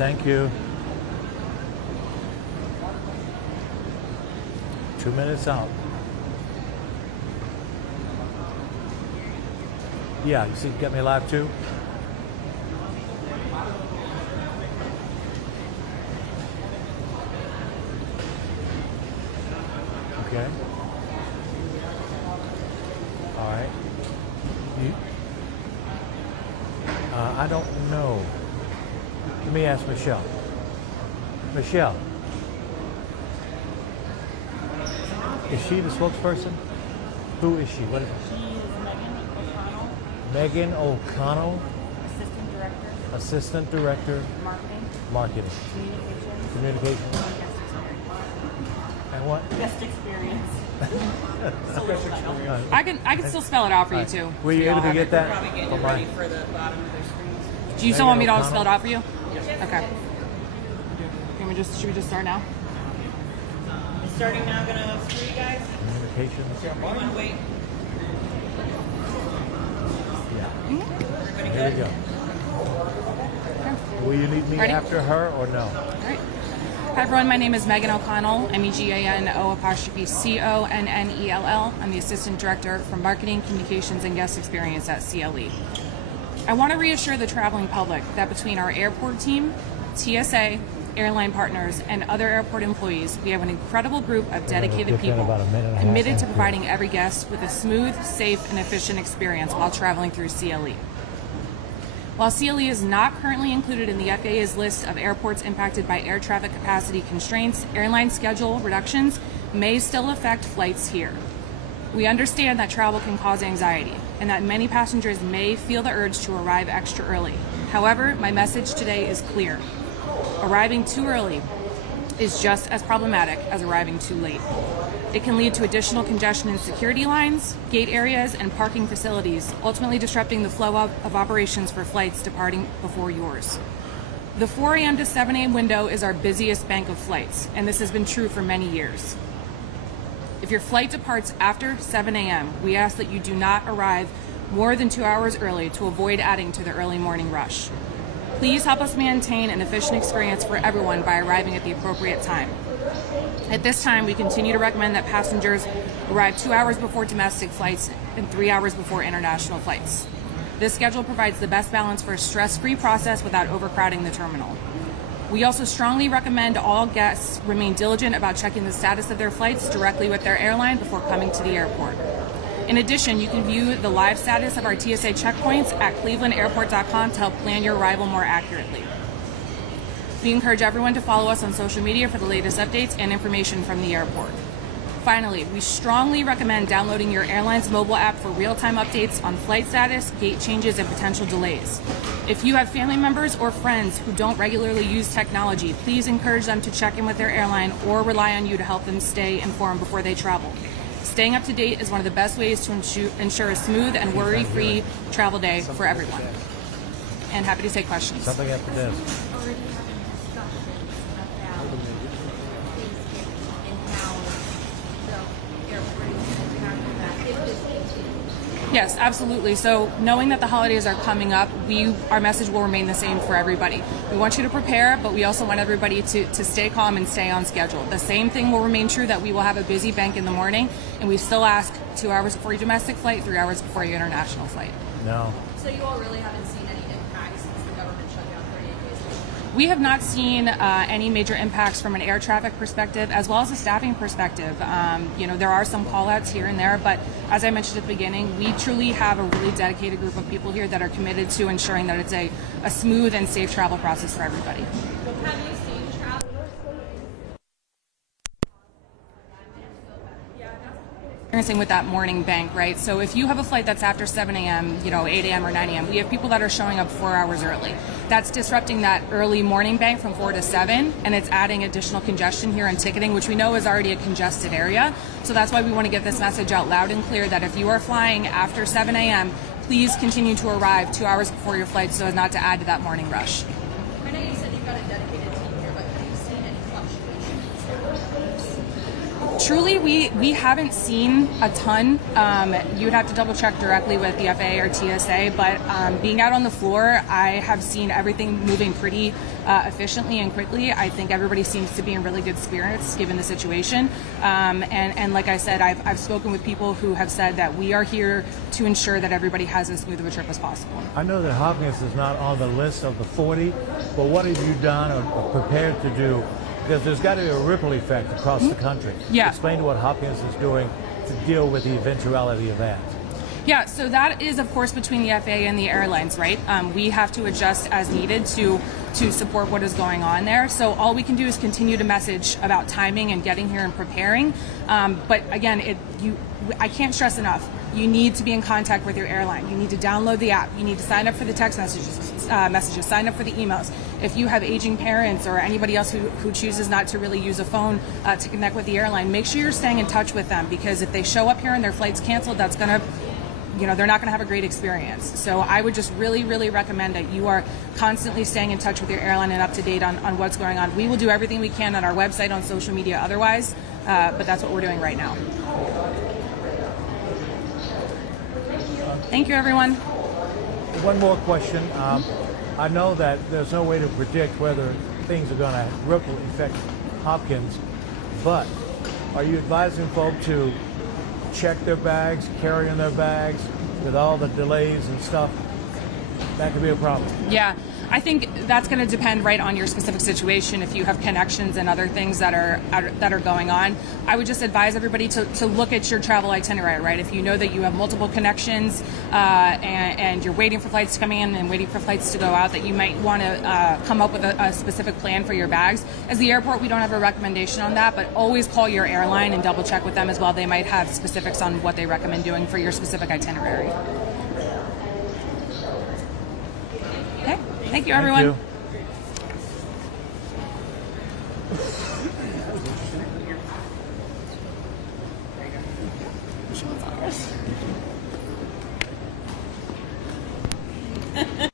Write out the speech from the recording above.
Thank you. 2 minutes out. Yeah, you see, get me live too. Okay. All right. I don't know. Let me ask Michelle. Michelle, is she the spokesperson? Who is she? What is She's Megan O'Connell? Assistant Director. Assistant Director. Marketing. Marketing. Communications. Communication. And what? Guest experience. I can still spell it out for you too. Were you able to get that? Probably getting from ready my- for the bottom of their screens. Do you still want me to Megan spell it out for you? Yes. Okay. Should we just start now? It's starting now. Gonna screw you guys. Communications. You want to wait? Yeah. Everybody Here we good? go. Will you need me Ready? after her or no? All right. Hi everyone, my name is Megan O'Connell, MEGANO''CONNELL. I'm the Assistant Director for Marketing, Communications, and Guest Experience at CLE. I want to reassure the traveling public that between our airport team, TSA, airline partners, and other airport employees, we have an incredible group of dedicated people committed to providing every guest with a smooth, safe, and efficient experience while traveling through CLE. While CLE is not currently included in the FAA's list of airports impacted by air traffic capacity constraints, airline schedule reductions may still affect flights here. We understand that travel can cause anxiety and that many passengers may feel the urge to arrive extra early. However, my message today is clear. Arriving too early is just as problematic as arriving too late. It can lead to additional congestion in security lines, gate areas, and parking facilities, ultimately disrupting the flow of operations for flights departing before yours. The 4 a.m. to 7 a.m. window is our busiest bank of flights, and this has been true for many years. If your flight departs after 7 a.m., we ask that you do not arrive more than 2 hours early to avoid adding to the early morning rush. Please help us maintain an efficient experience for everyone by arriving at the appropriate time. At this time, we continue to recommend that passengers arrive 2 hours before domestic flights and 3 hours before international flights. This schedule provides the best balance for a stress-free process without overcrowding the terminal. We also strongly recommend all guests remain diligent about checking the status of their flights directly with their airline before coming to the airport. In addition, you can view the live status of our TSA checkpoints at clevelandairport.com to help plan your arrival more accurately. We encourage everyone to follow us on social media for the latest updates and information from the airport. Finally, we strongly recommend downloading your airline's mobile app for real-time updates on flight status, gate changes, and potential delays. If you have family members or friends who don't regularly use technology, please encourage them to check in with their airline or rely on you to help them stay informed before they travel. Staying up to date is one of the best ways to ensure a smooth and worry-free travel day for everyone. And happy to take questions. Something after this. Yes, absolutely. So knowing that the holidays are coming up, our message will remain the same for everybody. We want you to prepare, but we also want everybody to stay calm and stay on schedule. The same thing will remain true, that we will have a busy bank in the morning, and we still ask 2 hours before your domestic flight, 3 hours before your international flight. No. So you all really haven't seen any impact since the government shut down 38 days ago? We have not seen any major impacts from an air traffic perspective, as well as a staffing perspective. There are some call-outs here and there, but as I mentioned at the beginning, we truly have a really dedicated group of people here that are committed to ensuring that it's a smooth and safe travel process for everybody. Have you seen travel? Experiencing with that morning bank, right? So if you have a flight that's after 7 a.m., 8 a.m. or 9 a.m., we have people that are showing up 4 hours early. That's disrupting that early morning bank from 4 to 7, and it's adding additional congestion here in ticketing, which we know is already a congested area. So that's why we want to get this message out loud and clear that if you are flying after 7 a.m., please continue to arrive 2 hours before your flight so as not to add to that morning rush. I know you said you've got a dedicated team here, but have you seen any fluctuations? Truly, we haven't seen a ton. You would have to double check directly with the FAA or TSA, but being out on the floor, I have seen everything moving pretty efficiently and quickly. I think everybody seems to be in really good spirits given the situation. And like I said, I've spoken with people who have said that we are here to ensure that everybody has as smooth of a trip as possible. I know that Hopkins is not on the list of the 40, but what have you done or prepared to do? Because there's got to be a ripple effect across the country. Yeah. Explain what Hopkins is doing to deal with the eventuality of that. Yeah, so that is, of course, between the FAA and the airlines, right? We have to adjust as needed to support what is going on there. So all we can do is continue to message about timing and getting here and preparing. But again, I can't stress enough. You need to be in contact with your airline. You need to download the app. You need to sign up for the text messages, sign up for the emails. If you have aging parents or anybody else who chooses not to really use a phone to connect with the airline, make sure you're staying in touch with them, because if they show up here and their flight's canceled, that's going to, they're not going to have a great experience. So I would just really, really recommend that you are constantly staying in touch with your airline and up to date on what's going on. We will do everything we can on our website, on social media otherwise, but that's what we're doing right now. Thank you, everyone. One more question. I know that there's no way to predict whether things are going to ripple effect Hopkins, but are you advising folk to check their bags, carry in their bags with all the delays and stuff? That could be a problem. Yeah, I think that's going to depend right on your specific situation. If you have connections and other things that are going on, I would just advise everybody to look at your travel itinerary, right? If you know that you have multiple connections and you're waiting for flights to come in and waiting for flights to go out, that you might want to come up with a specific plan for your bags. As the airport, we don't have a recommendation on that, but always call your airline and double check with them as well. They might have specifics on what they recommend doing for your specific itinerary. Okay, thank you, everyone. Thank you.